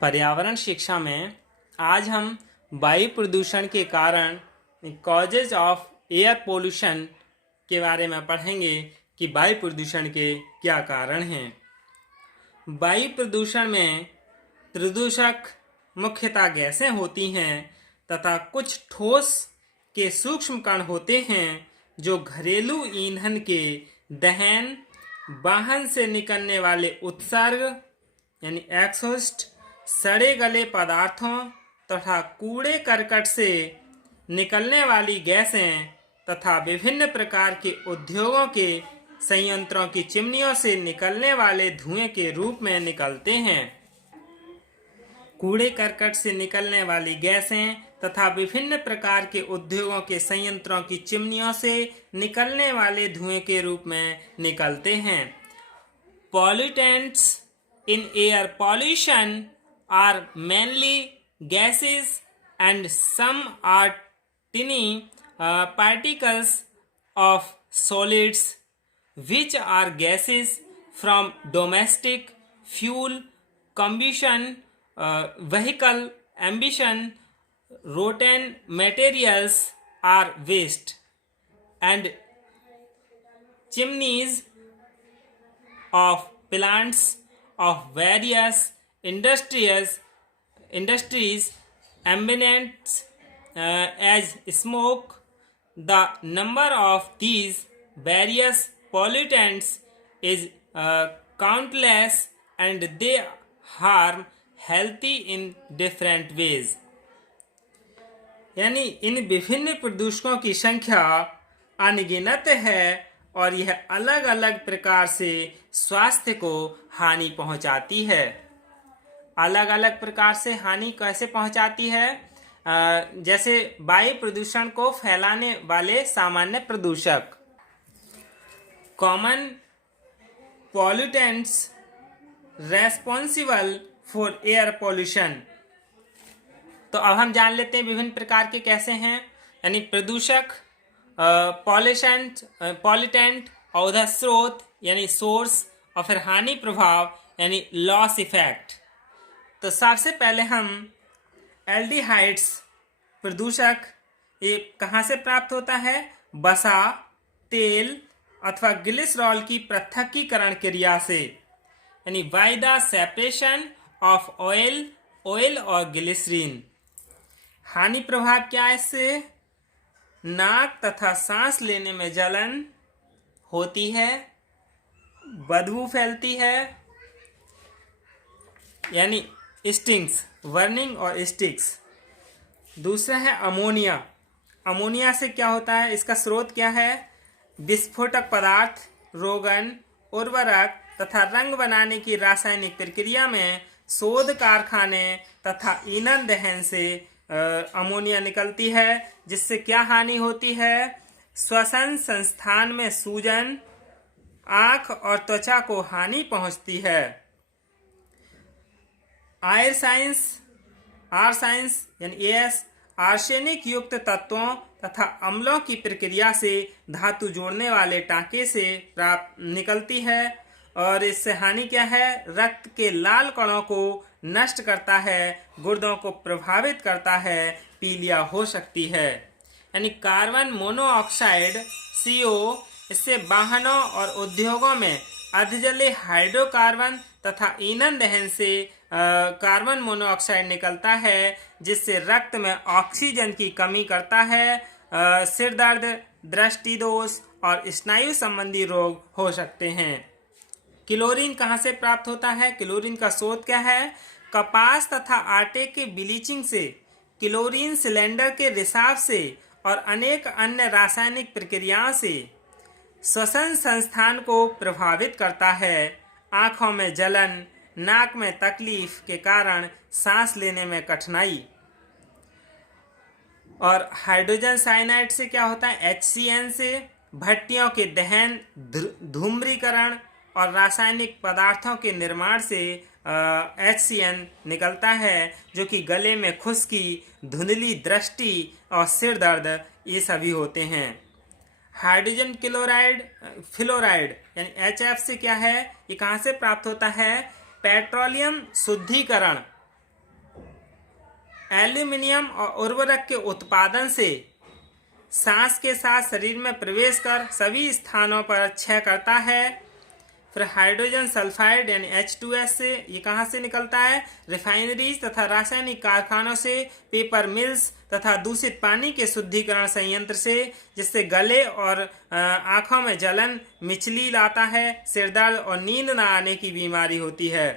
पर्यावरण शिक्षा में आज हम वायु प्रदूषण के कारण कॉजेज ऑफ एयर पोल्यूशन के बारे में पढ़ेंगे कि वायु प्रदूषण के क्या कारण हैं। वायु प्रदूषण में प्रदूषक मुख्यतः गैसें होती हैं तथा कुछ ठोस के सूक्ष्म कण होते हैं जो घरेलू ईंधन के दहन, वाहन से निकलने वाले उत्सर्ग यानी एक्सहॉस्ट, सड़े गले पदार्थों तथा कूड़े करकट से निकलने वाली गैसें तथा विभिन्न प्रकार के उद्योगों के संयंत्रों की चिमनियों से निकलने वाले धुएं के रूप में निकलते हैं। कूड़े करकट से निकलने वाली गैसें तथा विभिन्न प्रकार के उद्योगों के संयंत्रों की चिमनियों से निकलने वाले धुएं के रूप में निकलते हैं। Pollutants in air pollution are mainly gases and some are tiny particles of solids which are gases from domestic fuel combustion vehicle emission, rotten materials are waste and chimneys of plants of various industries emanates as smoke. The number of these various pollutants is countless and they harm healthy in different ways. यानी इन विभिन्न प्रदूषकों की संख्या अनगिनत है और यह अलग अलग प्रकार से स्वास्थ्य को हानि पहुंचाती है। अलग अलग प्रकार से हानि कैसे पहुंचाती है? जैसे वायु प्रदूषण को फैलाने वाले सामान्य प्रदूषक, common pollutants responsible for air pollution. तो अब हम जान लेते हैं विभिन्न प्रकार के कैसे हैं। यानी प्रदूषक, पॉल्यूटेंट, औधा स्रोत यानी सोर्स, और फिर हानि प्रभाव यानी लॉस इफेक्ट। तो सबसे पहले हम एल्डिहाइड्स प्रदूषक, ये कहाँ से प्राप्त होता है? वसा, तेल अथवा ग्लिसरॉल की पृथक्कीकरण क्रिया से, यानी by the separation of oil और ग्लिसरीन। हानि प्रभाव क्या है इससे? नाक तथा सांस लेने में जलन होती है, बदबू फैलती है, यानी स्टिंग्स, बर्निंग और स्टिक्स। दूसरा है अमोनिया। अमोनिया से क्या होता है? इसका स्रोत क्या है? विस्फोटक पदार्थ, रोगन, उर्वरक तथा रंग बनाने की रासायनिक प्रक्रिया में शोध कारखाने तथा ईंधन दहन से अमोनिया निकलती है, जिससे क्या हानि होती है? श्वसन संस्थान में सूजन, आंख और त्वचा को हानि पहुंचती है। आर साइंस यानी एस, आर्सेनिक युक्त तत्वों तथा अम्लों की प्रक्रिया से धातु जोड़ने वाले टांके से प्राप्त निकलती है और इससे हानि क्या है? रक्त के लाल कणों को नष्ट करता है, गुर्दों को प्रभावित करता है, पीलिया हो सकती है। यानी कार्बन मोनोऑक्साइड CO, इससे वाहनों और उद्योगों में अधजले हाइड्रोकार्बन तथा ईंधन दहन से कार्बन मोनोऑक्साइड निकलता है, जिससे रक्त में ऑक्सीजन की कमी करता है। सिर दर्द, दृष्टि दोष और स्नायु संबंधी रोग हो सकते हैं। क्लोरीन कहाँ से प्राप्त होता है? क्लोरीन का स्रोत क्या है? कपास तथा आटे के ब्लीचिंग से, क्लोरीन सिलेंडर के रिसाव से और अनेक अन्य रासायनिक प्रक्रियाओं से श्वसन संस्थान को प्रभावित करता है। आंखों में जलन, नाक में तकलीफ के कारण सांस लेने में कठिनाई। और हाइड्रोजन साइनाइड से क्या होता है? HCN से भट्टियों के दहन, धूम्रीकरण और रासायनिक पदार्थों के निर्माण से HCN निकलता है, जो कि गले में खुश्की, धुंधली दृष्टि और सिर दर्द ये सभी होते हैं। हाइड्रोजन फ्लोराइड यानी HF से क्या है? ये कहाँ से प्राप्त होता है? पेट्रोलियम शुद्धिकरण एल्यूमिनियम और उर्वरक के उत्पादन से सांस के साथ शरीर में प्रवेश कर सभी स्थानों पर क्षय करता है। फिर हाइड्रोजन सल्फाइड यानी H2S से ये कहाँ से निकलता है? रिफाइनरीज तथा रासायनिक कारखानों से, पेपर मिल्स तथा दूषित पानी के शुद्धिकरण संयंत्र से, जिससे गले और आंखों में जलन, मिचली लाता है, सिरदर्द और नींद न आने की बीमारी होती है।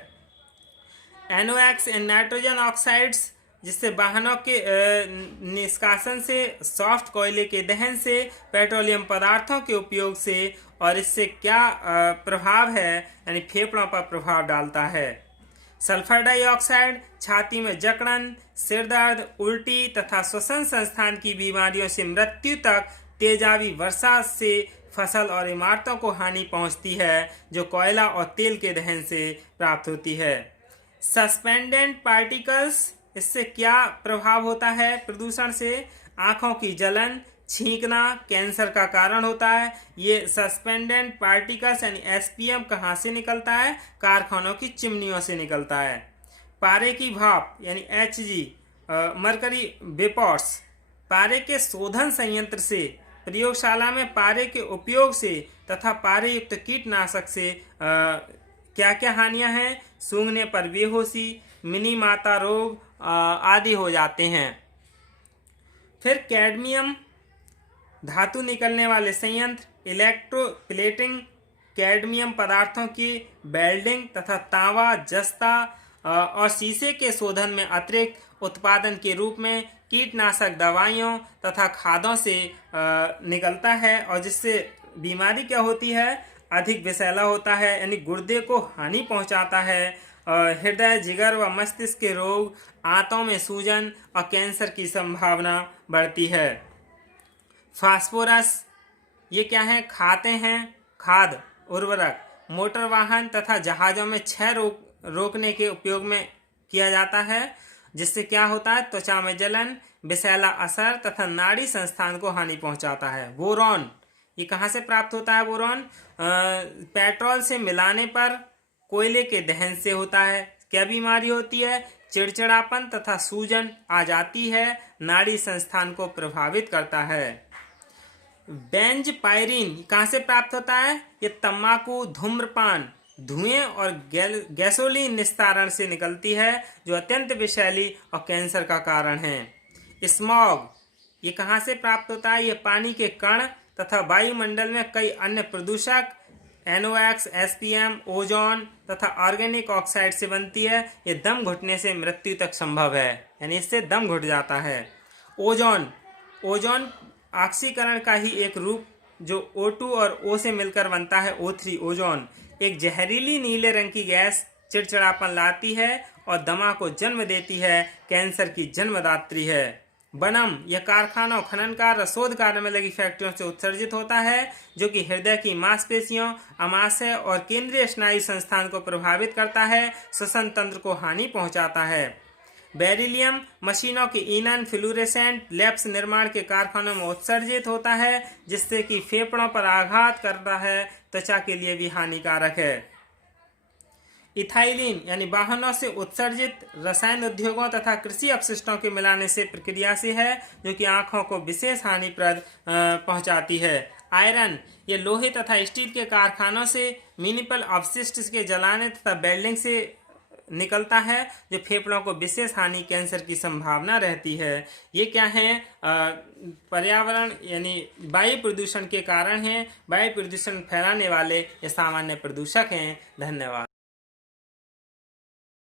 NOx एंड नाइट्रोजन ऑक्साइड्स, जिससे वाहनों के निष्कासन से, सॉफ्ट कोयले के दहन से, पेट्रोलियम पदार्थों के उपयोग से, और इससे क्या प्रभाव है यानी फेफड़ों पर प्रभाव डालता है। सल्फर डाइऑक्साइड छाती में जकड़न, सिरदर्द, उल्टी तथा श्वसन संस्थान की बीमारियों से मृत्यु तक तेजाबी वर्षा से फसल और इमारतों को हानि पहुंचती है, जो कोयला और तेल के दहन से प्राप्त होती है। सस्पेंडेंट पार्टिकल्स, इससे क्या प्रभाव होता है प्रदूषण से? आंखों की जलन, छींकना कैंसर का कारण होता है। ये सस्पेंडेंट पार्टिकल्स यानी SPM कहाँ से निकलता है? कारखानों की चिमनियों से निकलता है। पारे की भाप यानी HG, मरकरी वेपर्स, पारे के शोधन संयंत्र से, प्रयोगशाला में पारे के उपयोग से तथा पारे युक्त कीटनाशक से क्या क्या हानियां हैं? सूंघने पर बेहोशी, मिनी माता रोग आदि हो जाते हैं। फिर कैडमियम धातु निकलने वाले संयंत्र, इलेक्ट्रोप्लेटिंग, कैडमियम पदार्थों की वेल्डिंग तथा तांबा, जस्ता और शीशे के शोधन में अतिरिक्त उत्पादन के रूप में कीटनाशक दवाइयों तथा खादों से निकलता है, और जिससे बीमारी क्या होती है? अधिक विषैला होता है यानी गुर्दे को हानि पहुंचाता है। हृदय, जिगर व मस्तिष्क के रोग, आंतों में सूजन और कैंसर की संभावना बढ़ती है। फास्फोरस, ये क्या है? खाते हैं खाद उर्वरक, मोटर वाहन तथा जहाजों में क्षय रोकने के उपयोग में किया जाता है, जिससे क्या होता है? त्वचा में जलन, विषैला असर तथा नाड़ी संस्थान को हानि पहुंचाता है। बोरॉन, ये कहाँ से प्राप्त होता है? बोरॉन पेट्रोल से मिलाने पर कोयले के दहन से होता है। क्या बीमारी होती है? चिड़चिड़ापन तथा सूजन आ जाती है, नाड़ी संस्थान को प्रभावित करता है। बेंजपायरीन कहाँ से प्राप्त होता है? ये तंबाकू, धूम्रपान, धुएं और गैसोलीन निस्तारण से निकलती है, जो अत्यंत विषैली और कैंसर का कारण है। स्मॉग, ये कहाँ से प्राप्त होता है? ये पानी के कण तथा वायुमंडल में कई अन्य प्रदूषक NOx, SPM, ओजोन तथा ऑर्गेनिक ऑक्साइड से बनती है। ये दम घुटने से मृत्यु तक संभव है, यानी इससे दम घुट जाता है। ओजोन ऑक्सीकरण का ही एक रूप जो O2 और O से मिलकर बनता है O3 ओजोन, एक जहरीली नीले रंग की गैस चिड़चिड़ापन लाती है और दमा को जन्म देती है, कैंसर की जन्मदात्री है। बनम, यह कारखानों, खनन कार्य, शोध कार्य में लगी फैक्ट्रियों से उत्सर्जित होता है, जो कि हृदय की मांसपेशियों, आमाशय और केंद्रीय स्नायु संस्थान को प्रभावित करता है, श्वसन तंत्र को हानि पहुंचाता है। बेरिलियम मशीनों के ईंधन, फ्लूरेसेंट लैंप्स निर्माण के कारखानों में उत्सर्जित होता है, जिससे कि फेफड़ों पर आघात करता है, त्वचा के लिए भी हानिकारक है। इथाइलिन यानी वाहनों से उत्सर्जित रसायन उद्योगों तथा कृषि अपशिष्टों के मिलाने से प्रक्रिया से है, जो कि आंखों को विशेष हानिप्रद पहुंचाती है। आयरन, ये लोहे तथा स्टील के कारखानों से म्युनिसिपल अपशिष्ट के जलाने तथा वेल्डिंग से निकलता है, जो फेफड़ों को विशेष हानि, कैंसर की संभावना रहती है। ये क्या है? पर्यावरण यानी वायु प्रदूषण के कारण है। वायु प्रदूषण फैलाने वाले ये सामान्य प्रदूषक हैं। धन्यवाद।